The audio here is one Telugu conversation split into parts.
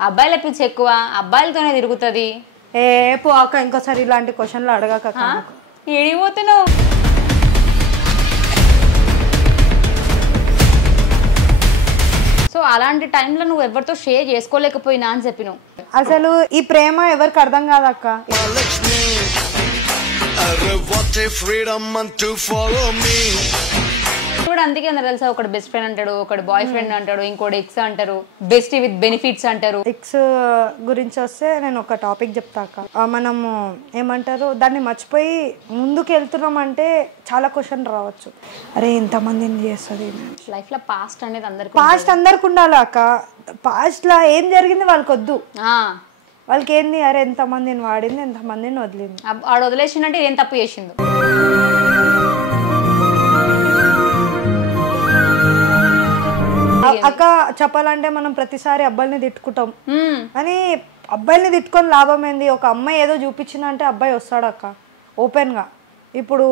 అబ్బాయిల పిచ్చి ఎక్కువ, అబ్బాయిలతోనే తిరుగుతుంది. ఏ పో అక్క, ఇంకోసారి ఇలాంటి క్వశ్చన్లు అడగక. ఏడిపోతున్నావు? సో అలాంటి టైంలో నువ్వు ఎవరితో షేర్ చేసుకోలేకపోయినా అని చెప్పినావు. అసలు ఈ ప్రేమ ఎవరికి అర్థం కాదక్క. కూడా అందుకే తెలుసా, ఒకటి బెస్ట్ ఫ్రెండ్ అంటాడు, ఒకటి బాయ్ ఫ్రెండ్ అంటాడు, ఇంకోటి ఎక్స్ అంటారు, బెస్ట్ విత్ బెనిఫిట్స్ అంటారు. ఎక్స్ గురించి వస్తే నేను ఒక టాపిక్ చెప్తాక, మనము ఏమంటారు దాన్ని మర్చిపోయి ముందుకు వెళ్తున్నాం అంటే చాలా క్వశ్చన్ రావచ్చు. అరే ఇంతమందిని చేస్తుంది లైఫ్ లో. పాస్ట్ అనేది అందరికి ఉండాలి అక్క. పాస్ట్ లో ఏం జరిగింది వాళ్ళకి వద్దు. వాళ్ళకి ఏంది, అరే ఎంతమందిని వాడింది, ఎంతమందిని వదిలింది. ఆడు వదిలేసిందంటే ఏం తప్పు చేసింది. అక్క చెప్పాలంటే మనం ప్రతిసారి అబ్బాయిని తిట్టుకుంటాం, అని అబ్బాయిని తిట్టుకొని లాభం ఏంది? ఒక అమ్మాయి ఏదో చూపించిందంటే అబ్బాయి వస్తాడు అక్క ఓపెన్ గా. ఇప్పుడు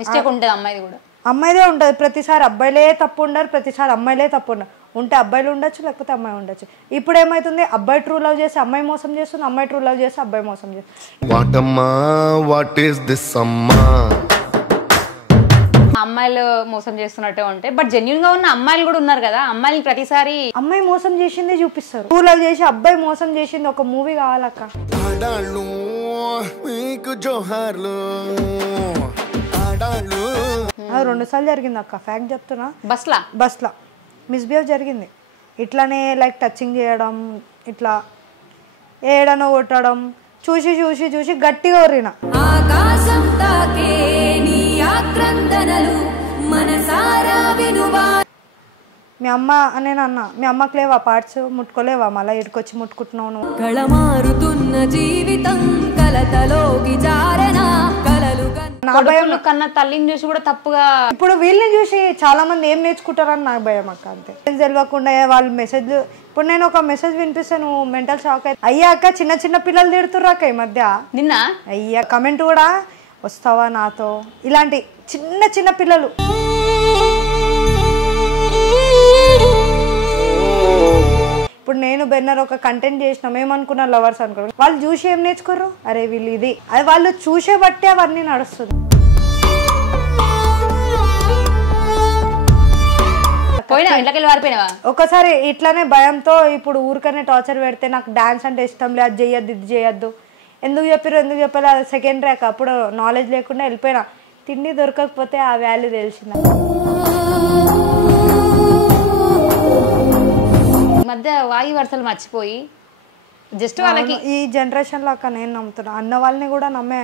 మిస్టేక్ ఉంటుంది అమ్మాయిది కూడా, అమ్మాయిదే ఉంటుంది. ప్రతిసారి అబ్బాయిలే తప్పు ఉండరు, ప్రతిసారి అమ్మాయిలే తప్పు ఉండరు. ఉంటే అబ్బాయిలు ఉండొచ్చు, లేకపోతే అమ్మాయి ఉండొచ్చు. ఇప్పుడు ఏమైతుంది, అబ్బాయి ట్రూ లవ్ చేసి అమ్మాయి మోసం చేస్తుంది, అమ్మాయి ట్రూ లవ్ చేసి అబ్బాయి మోసం చేస్తుంది. అమ్మాయిలు మోసం చేస్తున్నట్టే ఉంటాయి, బట్ జెన్యూన్ గా ఉన్న అమ్మాయిలు కూడా ఉన్నారు కదా. అమ్మాయిని ప్రతిసారి అమ్మాయి మోసం చేసిందే చూపిస్తారు. ట్రూ లవ్ చేసి అబ్బాయి మోసం చేసింది ఒక మూవీ కావాలక్క. అది 2 సార్లు జరిగింది అక్క, ఫ్యాక్ట్ చెప్తున్నా. బస్లా మిస్బిహేవ్ జరిగింది. ఇట్లానే లైక్ టచింగ్ చేయడం, ఇట్లా ఏడనో కొట్టడం చూసి చూసి చూసి గట్టిగా ఒర్రిన. మీ అమ్మ నేను అన్నా, మీ అమ్మకి లేవా పార్ట్స్, ముట్టుకోలేవా, మళ్ళీ ఇటుకొచ్చి ముట్టుకుంటున్నావు. నా భయం కన్నా తల్లిని చూసి కూడా తప్పుగా. ఇప్పుడు వీళ్ళని చూసి చాలా మంది ఏం నేర్చుకుంటారని నాకు భయం అక్క. అంతే తెలియకుండా వాళ్ళు మెసేజ్లు. ఇప్పుడు నేను ఒక మెసేజ్ వినిపిస్తే నువ్వు మెంటల్ షాక్ అయితే అయ్యాక చిన్న చిన్న పిల్లలు తిడుతుర్రాక ఈ మధ్య. నిన్న అయ్యా కమెంట్ కూడా వస్తావా నాతో, ఇలాంటి చిన్న చిన్న పిల్లలు. ఇప్పుడు నేను బెన్నర్ ఒక కంటెంట్ చేసినాం, ఏమనుకున్నారు లవర్స్ అనుకున్నారు. వాళ్ళు చూసి ఏం నేర్చుకోరు, అరే వీళ్ళు ఇది అది వాళ్ళు చూసే బట్టే అవన్నీ నడుస్తుంది. ఒకసారి ఇట్లానే భయంతో ఇప్పుడు ఊరికనే టార్చర్ పెడితే నాకు డాన్స్ అంటే ఇష్టం లేదు, అది చెయ్యొద్దు ఇది చేయొద్దు ఎందుకు చెప్పారు అది సెకండ్ ర్యాక్. అప్పుడు నాలెడ్జ్ లేకుండా వెళ్ళిపోయినా. తిండి దొరకకపోతే ఆ వాల్యూ తెలిసింది. మధ్య వాయి వరుసలు మర్చిపోయి జస్ట్ వాళ్ళకి ఈ జనరేషన్ లో అక్క నేను నమ్ముతున్నా, అన్న వాళ్ళని కూడా నమ్మే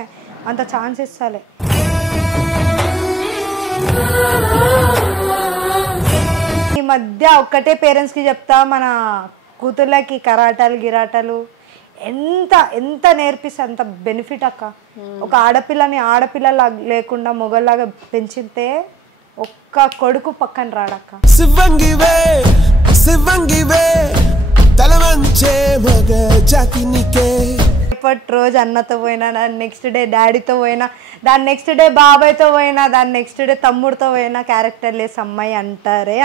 అంత ఛాన్స్ ఇస్తాలే. ఈ మధ్య ఒక్కటే పేరెంట్స్ కి చెప్తా, మన కూతుర్లకి కరాటాలు గిరాటాలు ఎంత ఎంత నేర్పిస్తే అంత బెనిఫిట్ అక్క. ఒక ఆడపిల్లలా లేకుండా మొగల్లాగా పెంచితే ఒక్క కొడుకు పక్కన రాడక్క. ఇప్పటి రోజు అన్నతో పోయినా, దాని నెక్స్ట్ డే డాడీతో పోయినా, దాని నెక్స్ట్ డే బాబాయ్తో పోయినా, దాని నెక్స్ట్ డే తమ్ముడితో పోయినా క్యారెక్టర్ లెస్ అమ్మాయి అంటారు.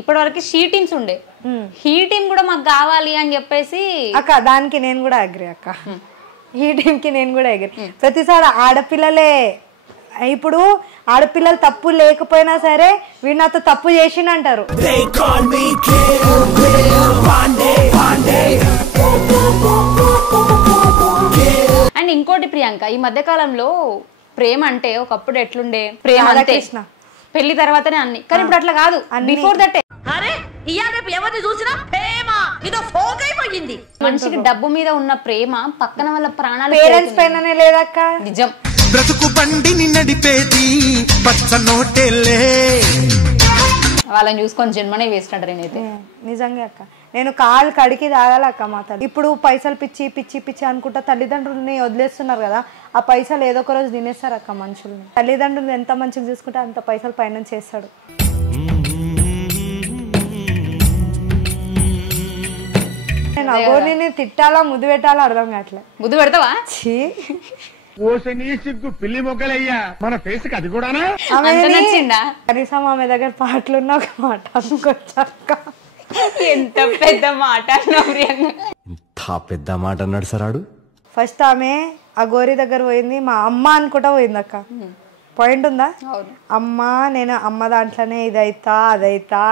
ఇప్పటి వరకు షీ టీమ్స్ ఉండే, హీ టీమ్ కూడా మాకు కావాలి అని చెప్పేసి అక్క. దానికి నేను కూడా అగ్రి అక్క, ఈ టీంకి నేను కూడా అగ్రి. ప్రతిసారి ఆడపిల్లలే, ఇప్పుడు ఆడపిల్లలు తప్పు లేకపోయినా సరే వీడు నాతో తప్పు చేసిండంటారు. అండ్ ఇంకోటి ప్రియాంక, ఈ మధ్య కాలంలో ప్రేమ అంటే ఒకప్పుడు ఎట్లుండే, ప్రేమ అంతే పెళ్లి తర్వాతనే అన్ని, కానీ ఇప్పుడు అట్లా కాదు, బిఫోర్ దట్. మనిషికి డబ్బు మీద ఉన్న ప్రేమ పక్కన వాళ్ళ ప్రాణాలు పేరెంట్స్ పైననే లేదక్క. నిజం. బ్రతుకు బండిని నడిపేది పచ్చ నోటేలే. వాళ్ళని చూసుకొని జన్మనే వేస్ట్ అంటారు. నేనైతే నిజంగా అక్క, నేను కాలు కడికి తాగాలక్క మా తల్లి. ఇప్పుడు పైసలు పిచ్చి పిచ్చి పిచ్చి అనుకుంటా తల్లిదండ్రులని వదిలేస్తున్నారు కదా, ఆ పైసలు ఏదో ఒక రోజు తినేస్తారు అక్క మనుషుల్ని. తల్లిదండ్రులు ఎంత మంచిగా చూసుకుంటే అంత పైసలు పైన చేస్తాడు. నేను అగోని తిట్టాలా ముద్దు పెట్టాలా అర్థం కావట్లే. ముద్దు పెడతావా? పిల్లి మొగ్గలయ్యా మన ఫేస్ కి అది కూడానా నచ్చిందా? కనీసం ఆమె దగ్గర పాటలు ఉన్న ఒక మాట అనుకోవచ్చక్క. ఎంత పెద్ద మాట ప్రియాంక. ఇంత పెద్ద మాట అన్నాడు సరాడు. ఫస్ట్ ఆమె ఆ గోరి దగ్గర పోయింది, మా అమ్మ అనుకుంటా పోయింది అక్క. పాయింట్ ఉందా? అమ్మ నేను అమ్మ దాంట్లోనే ఇదైతా అదైతా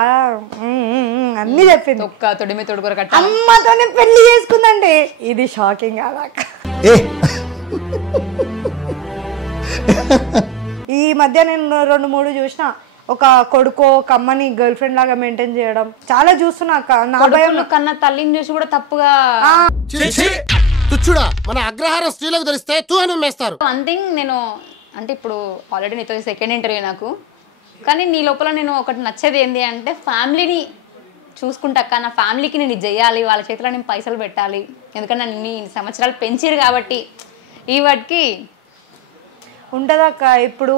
అన్ని చెప్పింది. అమ్మతోనే పెళ్లి చేసుకుందండి. ఇది షాకింగ్ కాదక్క. ఈ మధ్య నేను 2-3 చూసిన. ఒక కొడుకో ఒక అమ్మని గర్ల్ ఫ్రెండ్ లాగా మెయింటైన్ చేయడం చాలా చూస్తున్నా అక్క. నా భయం కన్నా తల్లిని చూసి కూడా తప్పుగా తుచ్చుడా మన అగ్రహారం స్త్రీలకు తెలిస్తే తూహను మేస్తారు. వన్ థింగ్ నేను అంటే ఇప్పుడు ఆల్రెడీ నీతో సెకండ్ ఇంటర్వ్యూ నాకు, కానీ నీ లోపల నేను ఒకటి నచ్చేది ఏంటి అంటే ఫ్యామిలీని చూసుకుంటాక నా ఫ్యామిలీకి నేను ఇది చేయాలి, వాళ్ళ చేతిలో నేను పైసలు పెట్టాలి, ఎందుకంటే నన్ను ఇన్ని సంవత్సరాలు పెంచిరు కాబట్టి. ఈ వాటికి ఉంటుందక్క. ఇప్పుడు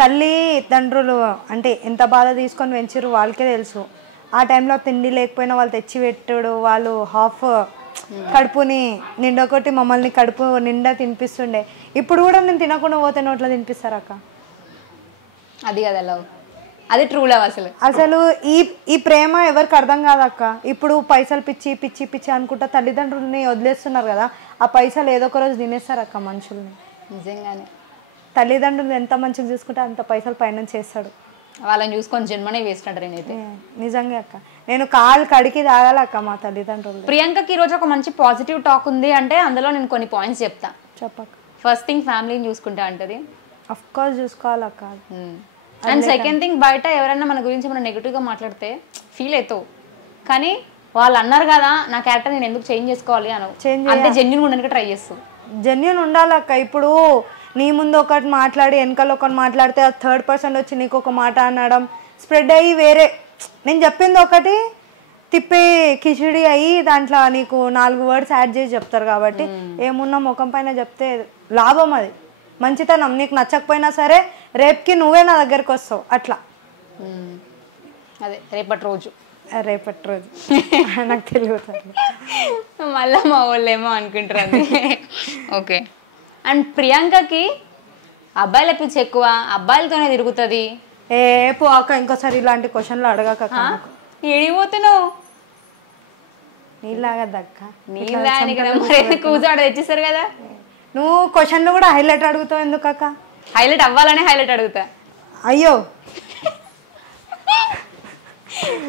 తల్లి తండ్రులు అంటే ఎంత బాధ తీసుకొని పెంచిరు వాళ్ళకే తెలుసు. ఆ టైంలో తిండి లేకపోయినా వాళ్ళు తెచ్చి పెట్టాడు, వాళ్ళు హాఫ్ కడుపుని నిండొకటి మమ్మల్ని కడుపు నిండా తినిపిస్తుండే. ఇప్పుడు కూడా నేను తినకుండా పోతే నోట్లో తినిపిస్తారు అక్క. అది కదా లవ్, అది ట్రూ లవ్. అసలు ఈ ప్రేమ ఎవరికి అర్థం కాదక్క. ఇప్పుడు పైసలు పిచ్చి పిచ్చి పిచ్చి అనుకుంటా తల్లిదండ్రులని వదిలేస్తున్నారు కదా, ఆ పైసలు ఏదో ఒక రోజు తినేస్తారు అక్క మనుషుల్ని. నిజంగానే తల్లిదండ్రులు ఎంత మంచిగా చూసుకుంటే అంత పైసలు పైన చేస్తాడు. వాళ్ళని చూసుకొని జన్మనే వేస్ట్ అంటారు. నేనైతే నిజంగా అక్క నేను కాలు కడికి తాగాలక్క మా తల్లిదండ్రులు. ప్రియాంకకి ఈరోజు ఒక మంచి పాజిటివ్ టాక్ ఉంది అంటే అందులో నేను కొన్ని పాయింట్స్ చెప్తా. చెప్పక్క. ఫస్ట్ థింగ్ ఫ్యామిలీని చూసుకుంటా అంటది. అఫ్ కోర్స్ చూసుకోవాలక్క. అండ్ సెకండ్ థింగ్ బయట ఎవరైనా మన గురించి మనం నెగిటివ్గా మాట్లాడితే ఫీల్ అవుతావు, కానీ వాళ్ళు అన్నారు కదా నా క్యారెక్టర్ నేను ఎందుకు చేంజ్ చేసుకోవాలి అనవు. అంటే జెన్యూన్ ఉండడానికి ట్రై చేస్తావు. జెన్యూన్ ఉండాలక్క. ఇప్పుడు నీ ముందు ఒకటి మాట్లాడి వెనకాల ఒకటి మాట్లాడితే ఆ థర్డ్ పర్సన్ వచ్చి నీకు ఒక మాట అనడం స్ప్రెడ్ అయ్యి వేరే నేను చెప్పింది ఒకటి తిప్పి కిచిడి అయ్యి దాంట్లో నీకు 4 వర్డ్స్ యాడ్ చేసి చెప్తారు. కాబట్టి ఏమున్నా ముఖం పైన చెప్తే లాభం, అది మంచితనం. నీకు నచ్చకపోయినా సరే రేపుకి నువ్వే నా దగ్గరికి వస్తావు అట్లా. అదే రేపటి రోజు నాకు తెలియదు. మళ్ళీ మా వాళ్ళు ఏమో అనుకుంటారు. ఓకే. అండ్ ప్రియాంకకి అబ్బాయిల పిచ్చి ఎక్కువ, అబ్బాయిలతోనే తిరుగుతుంది. పోక ఇంకోసారి ఇలాంటి క్వశ్చన్లు అడగక. ఏడిపోతున్నావు? నీలాగా దక్క కూర్చోడ తెచ్చిస్తారు కదా. నువ్వు క్వశ్చన్లు కూడా హైలైట్ అడుగుతావు ఎందుకు అక్క? హైలైట్ అవ్వాలనే హైలైట్ అడుగుతా. అయ్యో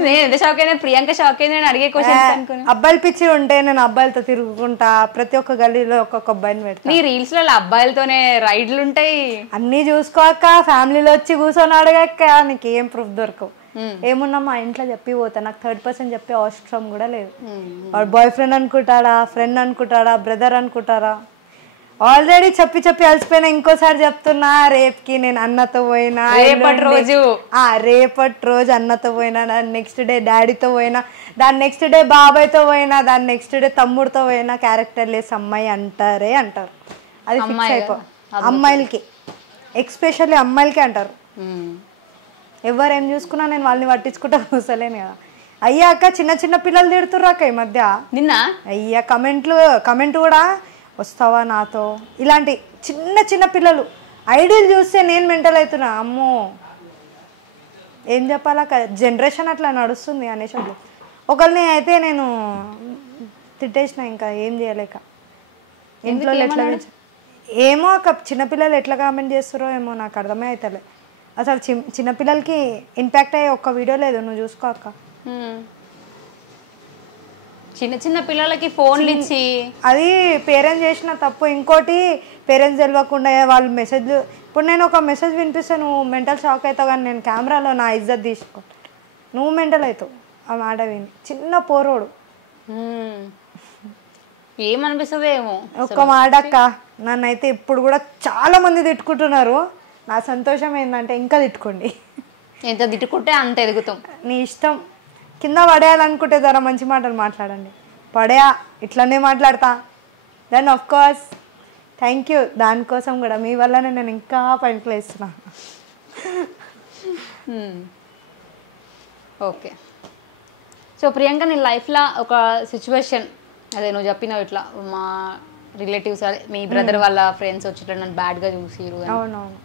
నేను ఎంత షాక్ అయినా ప్రియాంక షాక్ అయింది నేను అడిగే క్వశ్చన్. అబ్బాయిలు పిచ్చి ఉంటే నేను అబ్బాయిలతో తిరుగుకుంటా, ప్రతి ఒక్క గల్లీలో ఒక్కొక్క అబ్బాయిని పెడతా. నీ రీల్స్ లో అబ్బాయిలతోనే రైడ్లు ఉంటాయి అన్ని చూసుకోక ఫ్యామిలీలో వచ్చి కూర్చొని అడగక్క. నీకు ఏం ప్రూఫ్ దొరకవు. ఏమున్నా మా ఇంట్లో చెప్పి పోతా. నాకు థర్డ్ పర్సన్ చెప్పే అవసరం కూడా లేదు. వాడు బాయ్ ఫ్రెండ్ అనుకుంటాడా, ఫ్రెండ్ అనుకుంటాడా, బ్రదర్ అనుకుంటారా, ఆల్రెడీ చెప్పి అలసిపోయినా. ఇంకోసారి చెప్తున్నా, రేపుకి నేను అన్నతో పోయినా, రేపటి రోజు అన్నతో పోయినా, దాని నెక్స్ట్ డే డాడీతో పోయినా, దాని నెక్స్ట్ డే బాబాయ్తో పోయినా, దాని నెక్స్ట్ డే తమ్ముడితో పోయినా క్యారెక్టర్ లెస్ అమ్మాయి అంటారు. అది ఫిక్స్ అయిపో. అమ్మాయిలకి ఎక్స్పెషల్లీ అమ్మాయిలకి అంటారు. ఎవరేం చూసుకున్నా నేను వాళ్ళని పట్టించుకుంటా కూర్చోలేను కదా. అయ్యా అక్క చిన్న పిల్లలు తిడుతుర్రు అక్క ఈ మధ్య. నిన్న అయ్యా కమెంట్ కూడా వస్తావా నాతో, ఇలాంటి చిన్న పిల్లలు ఐడియల్ చూస్తే నేను మెంటల్ అవుతున్నా. అమ్మో ఏం చెప్పాలక్క, జనరేషన్ అట్లా నడుస్తుంది అనేసి ఒకరిని అయితే నేను తిట్టేసిన. ఇంకా ఏం చేయలేక ఇంట్లో ఎట్లా ఏమో అక్క చిన్నపిల్లలు ఎట్లా కామెంట్ చేస్తారో ఏమో నాకు అర్థమే అవుతలే. అసలు చిన్నపిల్లలకి ఇంపాక్ట్ అయ్యే ఒక్క వీడియో లేదు, నువ్వు చూసుకో అక్క. చిన్న పిల్లలకి ఫోన్లు ఇచ్చి అది పేరెంట్స్ చేసిన తప్పు. ఇంకోటి పేరెంట్స్ తెలియకుండా వాళ్ళు మెసేజ్లు, ఇప్పుడు నేను ఒక మెసేజ్ వినిపిస్తే నువ్వు మెంటల్ షాక్ అవుతావు, కానీ నేను కెమెరాలో నా ఇజ్జత్ తీసుకుంటా, నువ్వు మెంటల్ అవుతావు ఆ మాట విని. చిన్న పోరోడు ఏమనిపిస్తుంది ఏమో. ఒక్క మాట అక్క, నన్నైతే ఇప్పుడు కూడా చాలా మంది తిట్టుకుంటున్నారు. నా సంతోషం ఏంటంటే ఇంకా తిట్టుకోండి, ఎంత తిట్టుకుంటే అంత ఎదుగుతాం. నీ ఇష్టం. కింద పడేయాలనుకుంటే ధర మంచి మాటలు మాట్లాడండి, పడేయా ఇట్లనే మాట్లాడతా. Then of course thank you, దానికోసం కూడా మీ వల్లనే నేను ఇంకా పైకి లేస్తున్నా. ఓకే. సో ప్రియాంక నీ లైఫ్లో ఒక సిచ్యువేషన్, అదే నువ్వు చెప్పినావు ఇట్లా మా రిలేటివ్స్ మీ బ్రదర్ వాళ్ళ ఫ్రెండ్స్ వచ్చి నన్ను బ్యాడ్గా చూసిరు. అవునవును.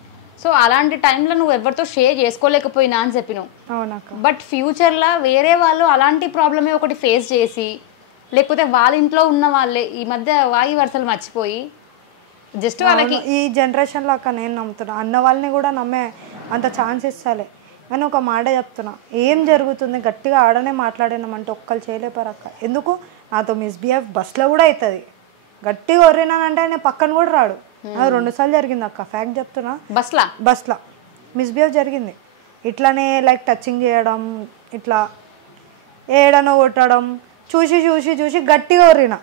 సో అలాంటి టైంలో నువ్వు ఎవరితో షేర్ చేసుకోలేకపోయినా అని చెప్పినావు. అవునక్క. బట్ ఫ్యూచర్లో వేరే వాళ్ళు అలాంటి ప్రాబ్లమే ఒకటి ఫేస్ చేసి లేకపోతే వాళ్ళ ఇంట్లో ఉన్న వాళ్ళే ఈ మధ్య వాయి వరుసలు మర్చిపోయి జస్ట్ వాళ్ళకి ఈ జనరేషన్లో అక్క నేను నమ్ముతున్నా, అన్న వాళ్ళని కూడా నమ్మే అంత ఛాన్స్ ఇస్తాలే. కానీ ఒక మాట చెప్తున్నా, ఏం జరుగుతుంది గట్టిగా ఆడనే మాట్లాడినామంటే ఒక్కరు చేయలేపారు అక్క. ఎందుకు నాతో మిస్బిహేవ్ బస్లో కూడా అవుతుంది. గట్టిగా ఒర్రినానంటే ఆయన పక్కన కూడా రాడు. అది 2 సార్లు జరిగింది అక్క, ఫ్యాక్ట్ చెప్తున్నా. బస్లో మిస్బిహేవ్ జరిగింది. ఇట్లానే లైక్ టచింగ్ చేయడం, ఇట్లా ఏడనో కొట్టడం చూసి చూసి చూసి గట్టిగా ఒర్రినా.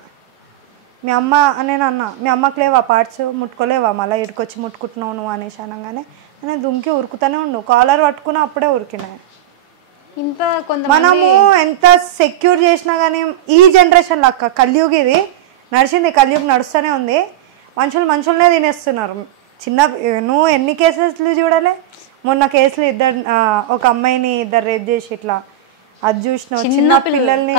మీ అమ్మ నేను అన్నా, మీ అమ్మకి లేవా పార్ట్స్ ముట్టుకోలేవా, మళ్ళీ ఇటుకొచ్చి ముట్టుకుంటున్నావు నువ్వు అనేసి అనగానే నేను దుంకి ఉరుకుతూనే ఉండు. కాలర్ పట్టుకున్నా అప్పుడే ఉరికినా. ఇంత కొంత మనము ఎంత సెక్యూర్ చేసినా కానీ ఈ జనరేషన్లో అక్క కలియుగ ఇది నడిచింది, కలియుగ నడుస్తూనే ఉంది. మనుషులనే తినేస్తున్నారు. నువ్వు ఎన్ని కేసులు చూడాలి. మొన్న కేసులు ఒక అమ్మాయిని 2 రేప్ చేసి ఇట్లా అది చూసినావు, చిన్న పిల్లల్ని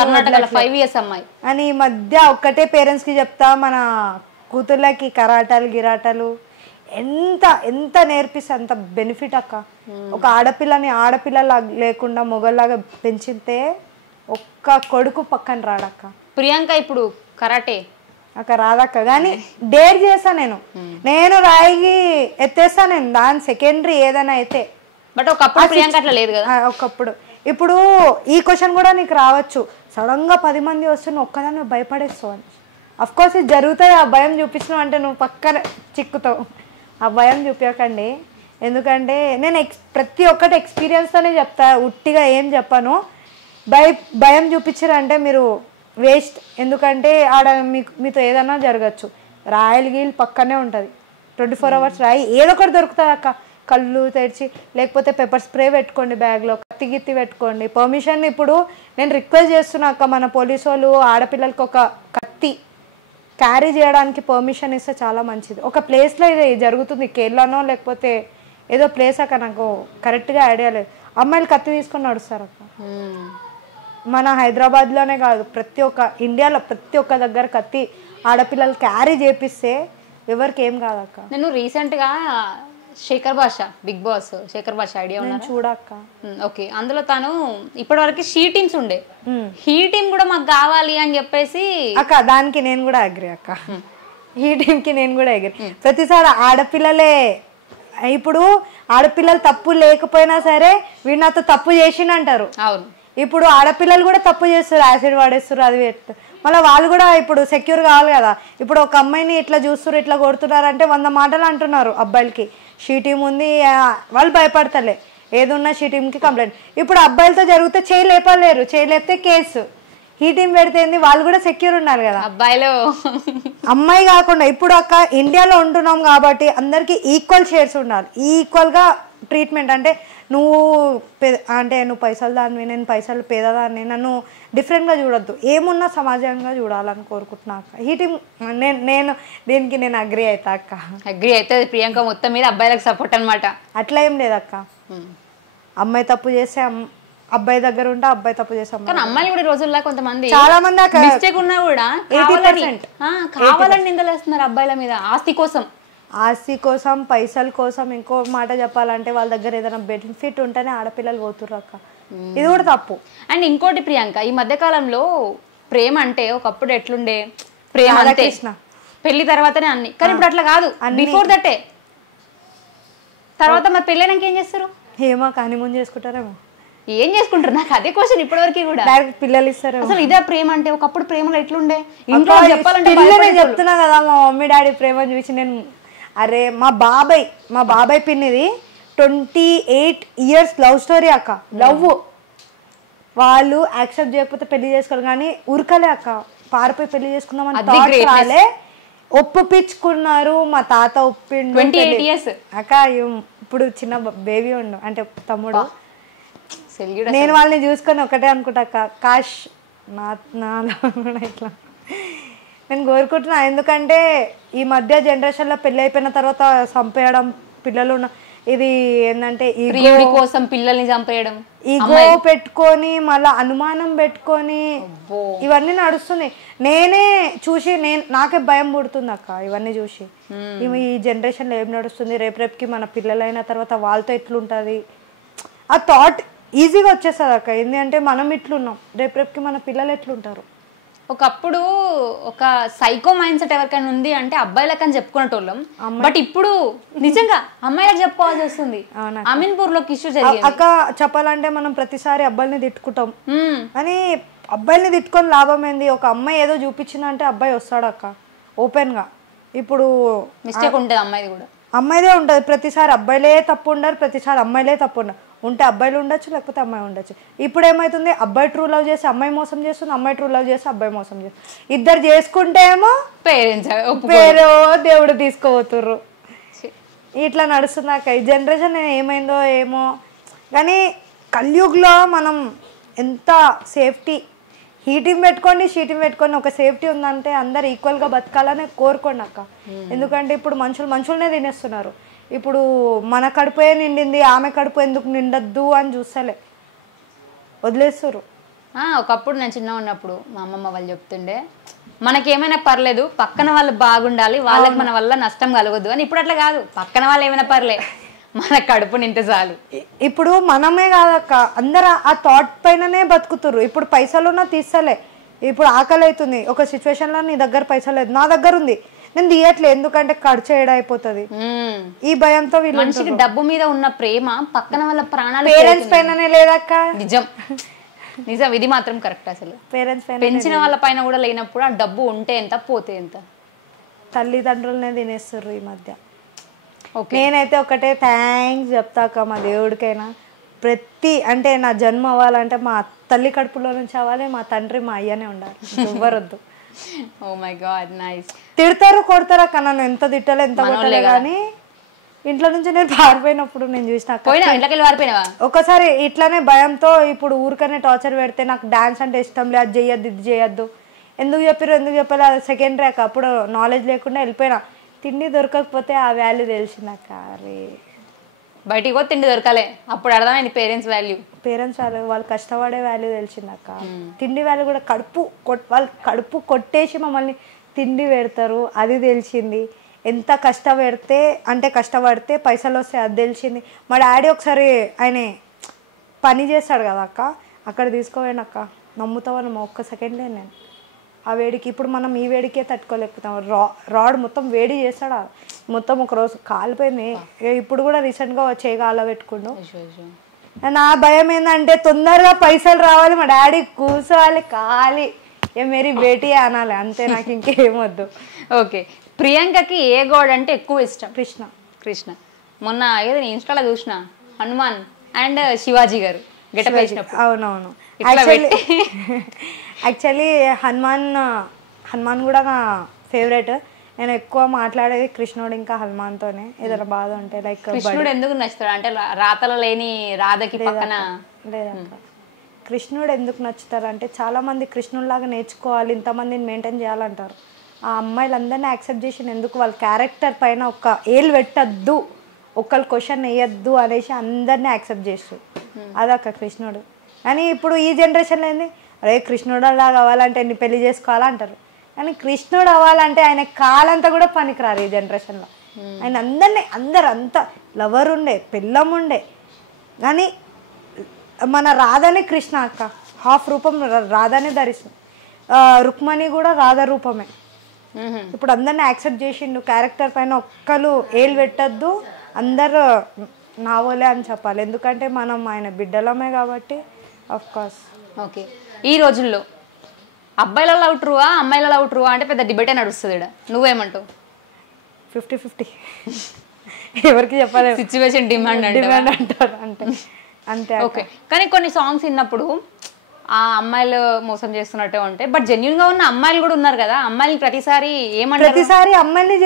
5 years అమ్మాయి అని. ఈ మధ్య ఒక్కటే పేరెంట్స్కి చెప్తా, మన కూతుర్లకి కరాటాలు గిరాటాలు ఎంత ఎంత నేర్పిస్తే అంత బెనిఫిట్ అక్క. ఒక ఆడపిల్లలా లేకుండా మొగల్లాగా పెంచితే ఒక్క కొడుకు పక్కన రాడక్క. ప్రియాంక ఇప్పుడు కరాటే అక్క రాదక్క, కానీ డేర్ చేస్తా నేను రాయికి ఎత్తేస్తా. నేను దాని సెకండరీ ఏదైనా అయితే. బట్ ఒకప్పుడు ప్రియాంక అట్లా లేదు కదా. ఒకప్పుడు. ఇప్పుడు ఈ క్వశ్చన్ కూడా నీకు రావచ్చు, సడన్గా 10 మంది వస్తున్న ఒక్కదాన్ని భయపడేస్తావు అని. అఫ్కోర్స్ ఇది జరుగుతుంది. ఆ భయం చూపించినావు అంటే నువ్వు పక్కన చిక్కుతావు. ఆ భయం చూపించకండి. ఎందుకంటే నేను ప్రతి ఒక్కటి ఎక్స్పీరియన్స్తోనే చెప్తా, ఉట్టిగా ఏం చెప్పాను. భయం చూపించారంటే మీరు వేస్ట్. ఎందుకంటే ఆడ మీతో ఏదైనా జరగచ్చు. రాయల్ గీల్ పక్కనే ఉంటుంది. 24 hours రాయి ఏదో ఒకటి దొరుకుతుంది అక్క. కళ్ళు తెరిచి లేకపోతే పెప్పర్ స్ప్రే పెట్టుకోండి, బ్యాగ్లో కత్తి గిత్తి పెట్టుకోండి. పర్మిషన్ ఇప్పుడు నేను రిక్వెస్ట్ చేస్తున్నా అక్క, మన పోలీసు వాళ్ళు ఆడపిల్లలకి ఒక కత్తి క్యారీ చేయడానికి పర్మిషన్ ఇస్తే చాలా మంచిది. ఒక ప్లేస్లో ఇది జరుగుతుంది, కేరళనో లేకపోతే ఏదో ప్లేస్ అక్క, నాకు కరెక్ట్గా ఐడియా లేదు. అమ్మాయిలు కత్తి తీసుకొని నడుస్తారు అక్క. మన హైదరాబాద్లోనే కాదు, ప్రతి ఒక్క ఇండియాలో ప్రతి ఒక్క దగ్గర కత్తి ఆడపిల్లలు క్యారీ చేపిస్తే ఎవరికి ఏం కాదక్క. నేను రీసెంట్గా శేఖర్ భాష, బిగ్ బాస్ శేఖర్ భాష ఐడియా ఉన్నా చూడక్క. ఓకే, అందులో తను ఇప్పటి వరకు షీ టీమ్స్ ఉండే, హీ టీమ్ కూడా మాకు కావాలి అని చెప్పేసి అక్క. దానికి నేను కూడా అగ్రి అక్క, ఈ టీంకి నేను కూడా అగ్రి. ప్రతిసారి ఆడపిల్లలే, ఇప్పుడు ఆడపిల్లలు తప్పు లేకపోయినా సరే వీడు నాతో తప్పు చేసిండంటారు. అవును, ఇప్పుడు ఆడపిల్లలు కూడా తప్పు చేస్తారు, యాసిడ్ వాడేస్తారు, అది పెడతారు. మళ్ళీ వాళ్ళు కూడా ఇప్పుడు సెక్యూర్ కావాలి కదా. ఇప్పుడు ఒక అమ్మాయిని ఇట్లా చూస్తారు, ఇట్లా కొడుతున్నారు అంటే 100 మాటలు అంటున్నారు అబ్బాయిలకి. షీ టీం ఉంది, వాళ్ళు భయపడతలే, ఏదున్నా షీ టీంకి కంప్లైంట్. ఇప్పుడు అబ్బాయిలతో జరిగితే చేయి లేపలేరు, చేయి లేపితే కేసు. ఈ టీం పెడితే వాళ్ళు కూడా సెక్యూర్ ఉన్నారు కదా. అబ్బాయిలు అమ్మాయి కాకుండా ఇప్పుడు అక్క ఇండియాలో ఉంటున్నాం కాబట్టి అందరికి ఈక్వల్ షేర్స్ ఉండాలి, ఈక్వల్గా ట్రీట్మెంట్. అంటే నువ్వు పైసలు దాన్ని, నేను పైసలు పేదదాన్ని, నన్ను డిఫరెంట్గా చూడొద్దు. ఏమున్నా సమాజంగా చూడాలని కోరుకుంటున్నా అక్క. ఈ టీం నేను దీనికి నేను అగ్రి అవుతా అక్క. అగ్రి అయితే ప్రియాంక మొత్తం మీద అబ్బాయిలకు సపోర్ట్ అనమాట. అట్లా ఏం లేదక్క. అమ్మాయి తప్పు చేస్తే అబ్బాయి దగ్గర ఉంటే అబ్బాయి తప్పు చేస్తాం. కానీ అమ్మాయిలు కూడా ఈ రోజుల్లో కొంతమంది చాలా మంది మిస్టేక్ ఉన్నా కూడా కావాలని నిందలేస్తున్నారు అబ్బాయిల మీద, ఆస్తి కోసం పైసల కోసం. ఇంకో మాట చెప్పాలంటే వాళ్ళ దగ్గర ఏదైనా బెనిఫిట్ ఉంటేనే ఆడపిల్లలు పోతుర్రు అక్క. ఇది కూడా తప్పు. అండ్ ఇంకోటి ప్రియాంక, ఈ మధ్య కాలంలో ప్రేమ అంటే ఒకప్పుడు ఎట్లుండే, ప్రేమ అంటే పెళ్లి తర్వాతనే అన్ని, కానీ ఇప్పుడు అట్లా కాదు, బిఫోర్ దట్టే. తర్వాత మరి పెళ్ళైనాక ఏం చేస్తారు? ఏమో కానీ ముందు చేసుకుంటారేమో, ఏం చేసుకుంటారు? నాకు అదే క్వశ్చన్ ఇప్పటి వరకు కూడా. డైరెక్ట్ పిల్లలు ఇస్తారు. అసలు ఇదే ప్రేమ అంటే? ఒకప్పుడు ప్రేమలో ఎట్లుండే? ఇంట్లో చెప్పాలంటే చెప్తున్నా కదా, మా మమ్మీ డాడీ ప్రేమ చూసి నేను, అరే మా బాబాయ్ పిన్నిది 28 years లవ్ స్టోరీ అక్క. లవ్ వాళ్ళు యాక్సెప్ట్ చేయకపోతే పెళ్లి చేసుకోరు, కానీ ఉరకలే అక్క, పారిపోయి పెళ్లి చేసుకుందామని రాలే, ఒప్పించుకున్నారు. మా తాత ఒప్పిండు. 28 years అక్క. ఇప్పుడు చిన్న బేబీ ఉండు, అంటే తమ్ముడు. నేను వాళ్ళని చూసుకొని ఒకటే అనుకుంటా అక్క, కాష్ నాలో కూడా ఇట్లా నేను కోరుకుంటున్నా. ఎందుకంటే ఈ మధ్య జనరేషన్లో పెళ్ళి అయిపోయిన తర్వాత చంపేయడం, పిల్లలు ఉన్న ఇది ఏంటంటే ప్రియుడి కోసం పిల్లల్ని చంపేయడం, ఈగో పెట్టుకొని మళ్ళీ అనుమానం పెట్టుకొని ఇవన్నీ నడుస్తుంది. నేనే చూసి నాకే భయం పుడుతుంది అక్క ఇవన్నీ చూసి. ఈ జనరేషన్లో ఏం నడుస్తుంది, రేపుకి మన పిల్లలైన తర్వాత వాళ్ళతో ఎట్లుంటుంది ఆ థాట్ ఈజీగా వచ్చేస్తుంది అక్క. ఏంటంటే మనం ఇట్లున్నాం, రేపుకి మన పిల్లలు ఎట్లుంటారు. ఒకప్పుడు ఒక సైకో మైండ్ సెట్ ఎవరికైనా ఉంది అంటే అబ్బాయిలకు అని చెప్పుకునేటోళ్ళం. బట్ ఇప్పుడు నిజంగా అమ్మాయిలకు చెప్పుకోవాల్సి వస్తుంది. అమీన్పూర్ లో ఇష్యూ జరిగింది అక్క. చెప్పాలంటే మనం ప్రతిసారి అబ్బాయిని తిట్టుకుంటాం కానీ అబ్బాయిని తిట్టుకొని లాభం ఏంది? ఒక అమ్మాయి ఏదో చూపించిందంటే అబ్బాయి వస్తాడు అక్క ఓపెన్ గా. ఇప్పుడు మిస్టేక్ ఉంటుంది అమ్మాయిది కూడా, అమ్మాయిదే ఉంటుంది. ప్రతిసారి అబ్బాయిలే తప్పు ఉండరు, ప్రతిసారి అమ్మాయిలే తప్పు ఉండరు. ఉంటే అబ్బాయిలు ఉండొచ్చు, లేకపోతే అమ్మాయి ఉండొచ్చు. ఇప్పుడు ఏమవుతుంది, అబ్బాయి ట్రూ లవ్ చేసి అమ్మాయి మోసం చేస్తుంది, అమ్మాయి ట్రూ లవ్ చేసి అబ్బాయి మోసం చేస్తుంది. ఇద్దరు చేసుకుంటే ఏమో పేరెంట్స్ పేరు దేవుడు తీసుకోబోతుర్రు. ఇట్లా నడుస్తున్నాక ఈ జనరేషన్ ఏమైందో ఏమో కానీ కలియుగ్లో మనం ఎంత సేఫ్టీ హీటింగ్ పెట్టుకోండి షీటింగ్ పెట్టుకోండి ఒక సేఫ్టీ ఉందంటే అందరు ఈక్వల్గా బతకాలని కోరుకోండి అక్క. ఎందుకంటే ఇప్పుడు మనుషులనే తినేస్తున్నారు. ఇప్పుడు మన కడుపే నిండింది, ఆమె కడుపు ఎందుకు నిండద్దు అని చూస్తలే వదిలేస్తారు. ఒకప్పుడు నేను చిన్న ఉన్నప్పుడు మా అమ్మమ్మ వాళ్ళు చెప్తుండే మనకేమైనా పర్లేదు పక్కన వాళ్ళు బాగుండాలి, వాళ్ళకి మన వల్ల నష్టం కలగదు అని. ఇప్పుడు అట్లా కాదు, పక్కన వాళ్ళు ఏమైనా పర్లే మన కడుపు నింటే చాలు. ఇప్పుడు మనమే కాదక్క అందరు ఆ థాట్ పైననే బతుకుతుర్రు. ఇప్పుడు పైసలున్నా తీస్తలే. ఇప్పుడు ఆకలి అవుతుంది, ఒక సిచ్యువేషన్లో నీ దగ్గర పైసలు లేదు, నా దగ్గర ఉంది, నేను తీయట్లే ఎందుకంటే ఖర్చు అయిపోతుంది. ఈ భయంతో మనిషికి డబ్బు మీద ఉన్న ప్రేమ పక్కన వాళ్ళ ప్రాణాలు పేరెంట్స్ పైననే లేదక్క. నిజం నిజం, ఇది మాత్రం కరెక్ట్. అసలు పేరెంట్స్ పైన పెంచిన వాళ్ళ పైన కూడా లేనప్పుడు ఆ డబ్బు ఉంటే ఎంత పోతే ఎంత. తల్లిదండ్రులనే తినేస్తారు ఈ మధ్య. నేనైతే ఒకటే థ్యాంక్స్ చెప్తాక మా దేవుడికైనా. అంటే నా జన్మ అవ్వాలంటే మా తల్లి కడుపులో నుంచి అవ్వాలి, మా తండ్రి మా అయ్యనే ఉండాలి, ఎవ్వరొద్దు. Oh my God nice. తిడతారు కొడతారు అక్క, నన్ను ఎంత తిట్టాలి ఎంత కొట్టాలి కానీ ఇంట్లో నుంచి నేను పారిపోయినప్పుడు నేను చూసిన ఒకసారి ఇట్లానే భయంతో. ఇప్పుడు ఊరికనే టార్చర్ పెడితే నాకు డాన్స్ అంటే ఇష్టం లేదు, అది చెయ్యొద్దు ఇది చేయొద్దు ఎందుకు చెప్పాలి అది సెకండరీ అక్క. అప్పుడు నాలెడ్జ్ లేకుండా వెళ్ళిపోయినా. తిండి దొరకకపోతే ఆ వాల్యూ తెలిసిందక్క. అరే బయటికి పోతే తిండి దొరకాలే, అప్పుడు అర్థమైంది పేరెంట్స్ వాల్యూ. వాళ్ళు కష్టపడే వాల్యూ తెలిసిందక్క. తిండి వాల్యూ కూడా వాళ్ళు కడుపు కొట్టేసి మమ్మల్ని తిండి పెడతారు అది తెలిసింది. ఎంత కష్టపడితే పైసలు వస్తాయి అది తెలిసింది. మా డాడీ ఒకసారి ఆయన పని చేస్తాడు కదా అక్క, అక్కడ తీసుకోపోయానక్క. నమ్ముతావని ఒక్క సెకండ్లే నేను ఆ వేడికి. ఇప్పుడు మనం ఈ వేడికే తట్టుకోలేకపోతాం. రాడ్ మొత్తం వేడి చేస్తాడు, మొత్తం ఒకరోజు కాలిపోయింది. ఇప్పుడు కూడా రీసెంట్గా చేయగా అలా పెట్టుకుండు. నా భయం ఏంటంటే తొందరగా పైసలు రావాలి, మా డాడీ కూర్చోవాలి ఖాళీ మేరీ బేటీ అనాలి అంతే, నాకు ఇంకేమొద్దు. ఓకే, ప్రియాంకకి ఏ గాడ్ అంటే ఎక్కువ ఇష్టం? కృష్ణ. మొన్న ఏదో నేను ఇన్స్టాలో చూసిన హనుమాన్ అండ్ శివాజీ గారు గెటప్ వేసినప్పుడు. అవునవును. యాక్చువల్లీ హనుమాన్ కూడా నా ఫేవరెట్. నేను ఎక్కువ మాట్లాడేది కృష్ణుడు ఇంకా హనుమాన్తోనే. ఏదైనా బాధ ఉంటే లైక్ కృష్ణుడు ఎందుకు నచ్చుతాడు అంటే రాతల లేని రాధకి పక్కన లేదంట. కృష్ణుడు ఎందుకు నచ్చుతారంటే చాలామంది కృష్ణుడిలాగా నేర్చుకోవాలి, ఇంతమందిని మెయింటైన్ చేయాలంటారు. ఆ అమ్మాయిలందరినీ యాక్సెప్ట్ చేసి ఎందుకు వాళ్ళ క్యారెక్టర్ పైన ఒక్క ఏళ్ళు పెట్టద్దు, ఒకళ్ళు క్వశ్చన్ వేయద్దు అనేసి అందరినీ యాక్సెప్ట్ చేస్తారు. అదొక కృష్ణుడు. కానీ ఇప్పుడు ఈ జనరేషన్లో ఏంది, అరే కృష్ణుడు అలా కావాలంటే నీ పెళ్లి చేసుకోవాలంటారు. కానీ కృష్ణుడు అవ్వాలంటే ఆయన కాలంతా కూడా పనికిరారు ఈ జనరేషన్లో. ఆయన అందరు అంతా లవర్ ఉండే పిల్లం ఉండే. కానీ మన రాధనే కృష్ణ అక్క, హాఫ్ రూపం రాధానే ధరిస్తుంది. రుక్మణి కూడా రాధా రూపమే. ఇప్పుడు అందరిని యాక్సెప్ట్ చేసిండు. క్యారెక్టర్ పైన ఒక్కరు ఏలు పెట్టద్దు, అందరు నావోలే అని చెప్పాలి. ఎందుకంటే మనం ఆయన బిడ్డలమే కాబట్టి ఆఫ్ కోర్స్. ఓకే, ఈ రోజుల్లో అబ్బాయిల లవ్ ట్రూవా అమ్మాయిల లవ్ ట్రూవా అంటే పెద్ద డిబేటే నడుస్తుంది ఇక్కడ. నువ్వేమంటావు? 50-50 ఎవరికి చెప్పాలి, సిచ్యువేషన్ డిమాండ్ అంటారు అంటే అంతే. ఓకే, కానీ కొన్ని సాంగ్స్ విన్నప్పుడు ఆ అమ్మాయిలు మోసం చేస్తున్నట్టే ఉంటాయి, బట్ జెన్యున్ గా ఉన్న అమ్మాయిలు కూడా ఉన్నారు కదా. అమ్మాయిలు ప్రతిసారి అమ్మాయిని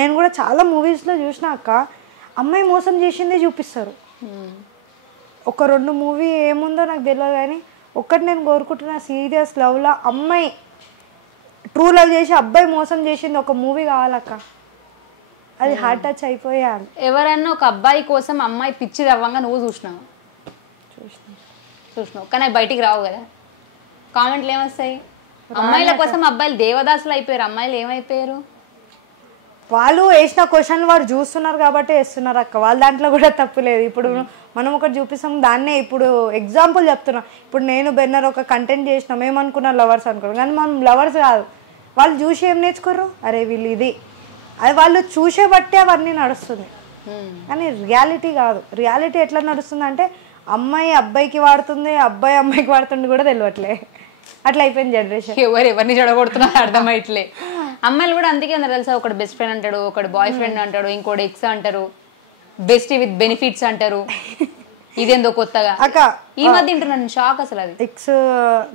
నేను కూడా చాలా మూవీస్ లో చూసిన అక్క, అమ్మాయి మోసం చేసిందే చూపిస్తారు. ఒక 2 మూవీ ఏముందో నాకు తెలియదు కానీ ఒక్కటి నేను కోరుకుంటున్నా, సీరియస్ లవ్ లో అమ్మాయి ట్రూ లవ్ చేసి అబ్బాయి మోసం చేసింది ఒక మూవీ కావాలక్క. అది హార్ట్ టచ్ అయిపోయాను. ఎవరన్నా ఒక అబ్బాయి కోసం అమ్మాయి పిచ్చి రవ్వంగా నువ్వు చూసినావు కానీ అవి బయటికి రావు కదా. కామెంట్లు ఏమొస్తాయి? అమ్మాయిల కోసం అబ్బాయిలు దేవదాసులు అయిపోయారు, అమ్మాయిలు ఏమైపోయారు? వాళ్ళు వేసిన క్వశ్చన్ వాడు చూస్తున్నారు కాబట్టి వేస్తున్నారు అక్క. వాళ్ళ దాంట్లో కూడా తప్పు లేదు. ఇప్పుడు మనం ఒకటి చూపిస్తాం, దాన్నే ఇప్పుడు ఎగ్జాంపుల్ చెప్తున్నాం. ఇప్పుడు నేను బెన్నర్ ఒక కంటెంట్ చేసినాం, ఏమనుకున్నాం లవర్స్ అనుకున్నాం, కానీ మనం లవర్స్ కాదు. వాళ్ళు చూసి ఏం నేర్చుకోరు, అరే వీళ్ళు ఇది, అది వాళ్ళు చూసే బట్టే అవన్నీ నడుస్తుంది. కానీ రియాలిటీ కాదు. రియాలిటీ ఎట్లా నడుస్తుంది అంటే అమ్మాయి అబ్బాయికి వాడుతుంది, అబ్బాయి అమ్మాయికి వాడుతుంది కూడా తెలియట్లే. అట్లా అయిపోయింది జనరేషన్. ఎవరిని చెడగొడుతున్నారు అర్థమైట్లే. అమ్మాయిలు కూడా అందుకే ఉన్నారు తెలుసా, ఒకటి బెస్ట్ ఫ్రెండ్ అంటాడు, ఒకటి బాయ్ ఫ్రెండ్ అంటాడు, ఇంకోటి ఎక్స్ అంటారు, బెస్ట్ విత్ బెనిఫిట్స్ అంటారు. ఇదేందో కొత్తగా అక్క ఈ మధ్య వింటున్నాను, షాక్ అసలు. అది ఎక్స్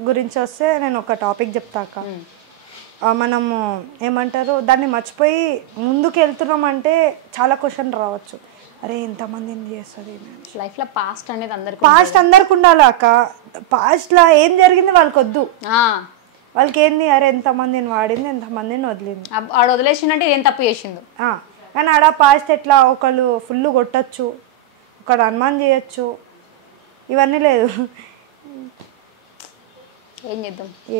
గురించి వస్తే నేను ఒక టాపిక్ చెప్తా అక్క. మనము ఏమంటారు దాన్ని మర్చిపోయి ముందుకు వెళ్తున్నామంటే చాలా క్వశ్చన్ రావచ్చు. అరే ఎంతమందిని చేస్తుంది లైఫ్ లో పాస్ట్ అనేది అందరికి పాస్ట్ అందరికి ఉండాలి అక్క. పాస్ట్ లా ఏం జరిగింది వాళ్ళకి వద్దు. వాళ్ళకి ఏంది, అరే ఎంతమందిని వాడింది, ఎంతమందిని వదిలింది, ఆడ వదిలేసిందంటే ఏం తప్పు చేసిండు. కానీ ఆడ పాస్ట్ ఎట్లా ఒకళ్ళు ఫుల్ కొట్టచ్చు, ఒకడు అనుమానం చేయొచ్చు, ఇవన్నీ లేదు.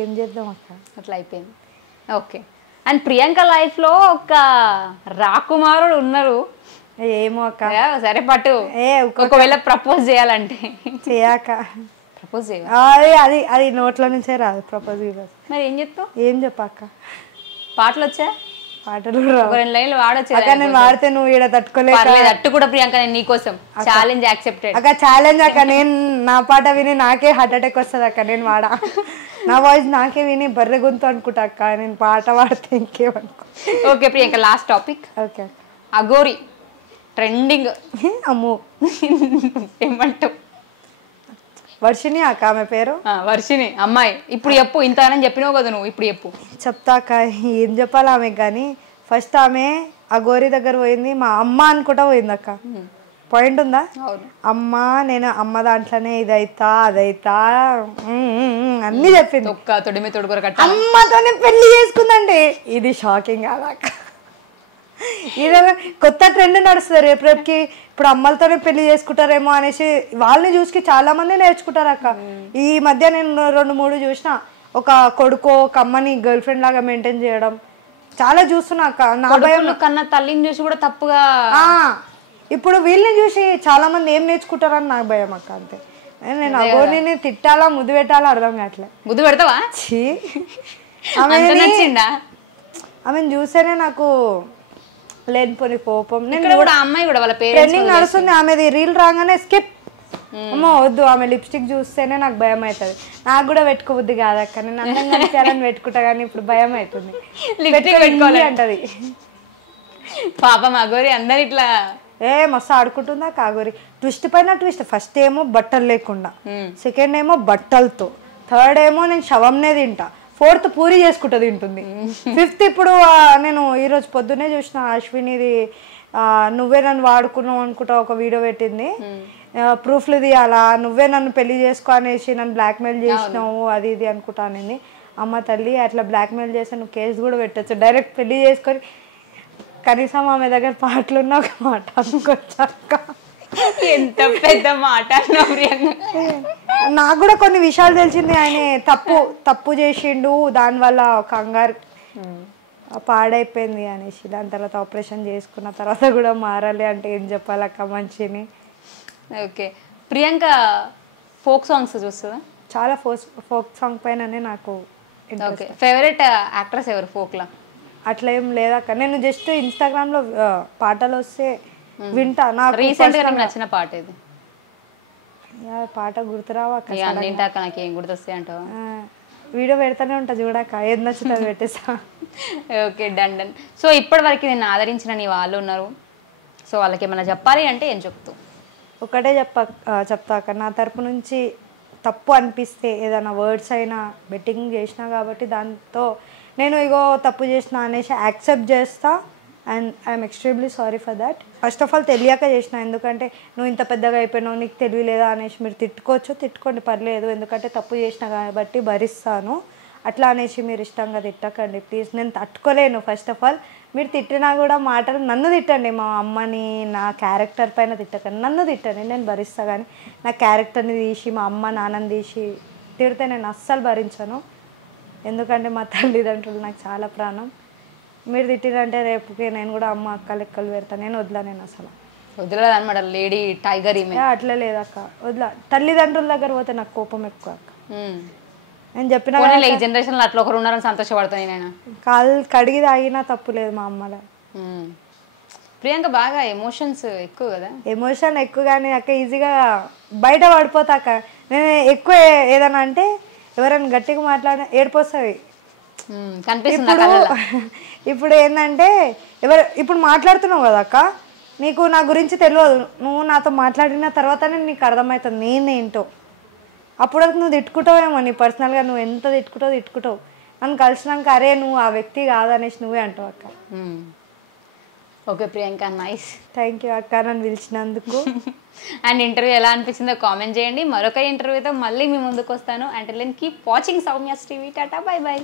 ఏం చేద్దాం అక్క, అట్లా అయిపోయింది. ఓకే. అండ్ ప్రియాంక లైఫ్ లో ఒక రాకుమారుడు ఉన్నారు. ఏమో అక్క, సరే పట్టు. ఒకవేళ ప్రపోజ్ చేయాలంటే చేయక ప్రపోజ్ చేయాలి, అది అది నోట్ల నుంచే రాదు ప్రపోజ్. మరి ఏం చెప్తావు? ఏం చెప్పక్క, పాటలు వచ్చా? పాటలు 2 లైన్లు వాడొచ్చు. నేను వాడితే నువ్వు ఈడ తట్టుకోలేదు. అట్టు కూడా ప్రియాంక నేను నీకోసం ఛాలెంజ్ యాక్సెప్టెడ్. అక్క ఛాలెంజ్ అక్క. నేను నా పాట విని నాకే హార్ట్ అటాక్ వస్తుంది అక్క. నేను వాడా, నా వాయిస్ నాకే విని బర్రె గొంతు అనుకుంటా అక్క. నేను పాట పాడితే ఇంకేమనుకో. Okay Priyanka, last topic. Okay. Aghori trending. అమ్మో ఏమంటావు? వర్షిని అక్క ఆమె పేరు. వర్షిని అమ్మాయి. ఇప్పుడు చెప్పు, ఇంతగానని చెప్పినావు కదా నువ్వు, ఇప్పుడు చెప్పు. చెప్తాక ఏం చెప్పాలి ఆమె. కానీ ఫస్ట్ ఆమె అఘోరి దగ్గర పోయింది, మా అమ్మ అనుకుంటా పోయింది అక్క. పాయింట్ ఉందా? అమ్మ నేను అమ్మ దాంట్లోనే ఇదైతా అదైతా అన్ని చెప్పింది. అమ్మతోనే పెళ్లి చేసుకుందండి. ఇది షాకింగ్ కాదా అక్క? ఇది కొత్త ట్రెండ్ నడుస్తుంది. రేపుకి ఇప్పుడు అమ్మలతోనే పెళ్లి చేసుకుంటారేమో అనేసి వాళ్ళని చూసి చాలా మంది నేర్చుకుంటారు అక్క. ఈ మధ్య నేను 2-3 చూసిన. ఒక కొడుకో ఒక అమ్మని గర్ల్ ఫ్రెండ్ లాగా మెయింటైన్ చేయడం చాలా చూస్తున్నా అక్క. నా భయం కన్నా తల్లిని చూసి కూడా తప్పుగా. ఇప్పుడు వీళ్ళని చూసి చాలా మంది ఏం నేర్చుకుంటారని నాకు భయం అక్క. అంతే. నేను అఘోరిని తిట్టాలా ముద్దు పెట్టాలా అర్థం కావట్లే. ముద్దు పెడతావా? ఆమెను చూస్తేనే నాకు లేనిపోని కోపం. అమ్మాయి కూడా వాళ్ళ ట్రెండింగ్ నడుస్తుంది ఆమెది. రీల్ రాగానే స్కిప్. అమ్మో వద్దు, ఆమె లిప్స్టిక్ చూస్తేనే నాకు భయం అవుతుంది. నాకు కూడా పెట్టుకోవద్దు కాదక్క. నేను అందంగా కనిపించాలని పెట్టుకుంటా, కానీ ఇప్పుడు భయం అవుతుంది. పెట్టుకోవాలి అంటది పాపం అఘోరి. అందరు ఇట్లా మస్తు ఆడుకుంటుందా కాగోరి. ట్విస్ట్ పైన ట్విస్ట్. ఫస్ట్ ఏమో బట్టలు లేకుండా, సెకండ్ ఏమో బట్టలతో, థర్డ్ ఏమో నేను శవంనే తింటా, ఫోర్త్ పూరి చేసుకుంటా తింటుంది, ఫిఫ్త్ ఇప్పుడు నేను ఈరోజు పొద్దున్నే చూసిన అశ్వినిది నువ్వే నన్ను వాడుకున్నావు అనుకుంటా ఒక వీడియో పెట్టింది. ప్రూఫ్లు తీయాలా, నువ్వే నన్ను పెళ్లి చేసుకో అనేసి నన్ను బ్లాక్మెయిల్ చేసినావు అది ఇది అనుకుంటా అనేది. అమ్మ తల్లి, అట్లా బ్లాక్మెయిల్ చేస్తే నువ్వు కేసు కూడా పెట్టచ్చు. డైరెక్ట్ పెళ్లి చేసుకొని కనీసం ఆమె దగ్గర పాటలు ఉన్న ఒక మాట అనుకోవచ్చాక. ఎంత పెద్ద మాట. నాకు కూడా కొన్ని విషయాలు తెలిసింది. ఆయన తప్పు చేసిండు, దానివల్ల కంగారు పాడైపోయింది అనేసి. దాని తర్వాత ఆపరేషన్ చేసుకున్న తర్వాత కూడా మారాలి అంటే ఏం చెప్పాలక్క మంచిని. ఓకే. ప్రియాంక ఫోక్ సాంగ్స్ చూస్తుందా? చాలా ఫోక్ సాంగ్ పైననే నాకు. ఓకే. ఫేవరెట్ యాక్ట్రెస్ ఎవరు ఫోక్లా? అట్లా ఏం లేదక్క. నేను జస్ట్ ఇన్స్టాగ్రామ్ లో పాటలు వస్తే వింటా. నాకు రీసెంట్గా నచ్చిన పాట ఇది? పాట గుర్తురావాక. నాకేం గుర్తొస్తాయి అంటావా? వీడియో పెడతానే ఉంటా చూడక, ఏది నచ్చుతుంది పెట్టేసా. Okay, done done. సో ఇప్పటి వరకు నేను ఆదరించిన నీ వాళ్ళు ఉన్నారు, సో వాళ్ళకి ఏమైనా చెప్పాలి అంటే ఏం చెప్తావు? ఒకటే చెప్తాక నా తరపు నుంచి తప్పు అనిపిస్తే ఏదైనా వర్డ్స్ అయినా బెట్టింగ్ చేసినా కాబట్టి దాంతో నేను ఇగో తప్పు చేసిన అనేసి యాక్సెప్ట్ చేస్తా. And I'm extremely sorry for that. First of all తెలియక చేసిన, ఎందుకంటే నువ్వు ఇంత పెద్దగా అయిపోయినావు నీకు తెలియలేదా అనేసి మీరు తిట్టుకోండి పర్లేదు, ఎందుకంటే తప్పు చేసిన కాబట్టి భరిస్తాను. అట్లా అనేసి మీరు ఇష్టంగా తిట్టకండి ప్లీజ్. నేను తట్టుకోలేను. ఫస్ట్ ఆఫ్ ఆల్ మీరు తిట్టినా కూడా మాటలు నన్ను తిట్టండి, మా అమ్మని నా క్యారెక్టర్ పైన తిట్టకండి, నన్ను తిట్టండి, నేను భరిస్తా. కానీ నా క్యారెక్టర్ని తీసి మా అమ్మ నాన్నని తీసి తిడితే నేను అస్సలు భరించను. ఎందుకంటే మా తల్లిదండ్రులు నాకు చాలా ప్రాణం. మీరు తిట్టిరంటే రేపుకి నేను కూడా అమ్మ అక్క లెక్కలు పెడతాను. నేను వదిలా, నేను అసలు వదిలేదు అనమాట లేడీ టైగర్ ఈమె. అట్లా లేదక్క, వదిలా. తల్లిదండ్రుల దగ్గర పోతే నాకు కోపం ఎక్కువ అక్క. నేను చెప్పిన ఈ జనరేషన్ లో అట్లా ఒకరు ఉన్నారని సంతోషపడతాను నేను. కాలు కడిగి తాగినా తప్పు లేదు మా అమ్మలో. ప్రియాంక బాగా ఎమోషన్స్ ఎక్కువ కదా. ఎమోషన్ ఎక్కువ కానీ అక్క ఈజీగా బయట పడిపోతాక. నేను ఎక్కువ ఏదైనా అంటే ఎవరైనా గట్టిగా మాట్లాడినా ఏడిపోస్తుంది. ఇప్పుడు ఏంటంటే ఇప్పుడు మాట్లాడుతున్నావు కదా అక్క, నీకు నా గురించి తెలియదు. నువ్వు నాతో మాట్లాడిన తర్వాతనే నీకు అర్థమవుతుంది నేనేంటో. అప్పుడు నువ్వు తిట్టుకుంటావేమో, నీ పర్సనల్గా నువ్వు ఎంత తిట్టుకుంటావు. నన్ను కలిసినాక అరే నువ్వు ఆ వ్యక్తి కాదనేసి నువ్వే అంటావు అక్క. Okay Priyanka, nice. Thank you అక్క నన్ను పిలిచినందుకు. అండ్ ఇంటర్వ్యూ ఎలా అనిపించిందో కామెంట్ చేయండి. మరొక ఇంటర్వ్యూతో మళ్ళీ మీ ముందుకు వస్తాను. And keep watching Soumya's TV. Tata, by by.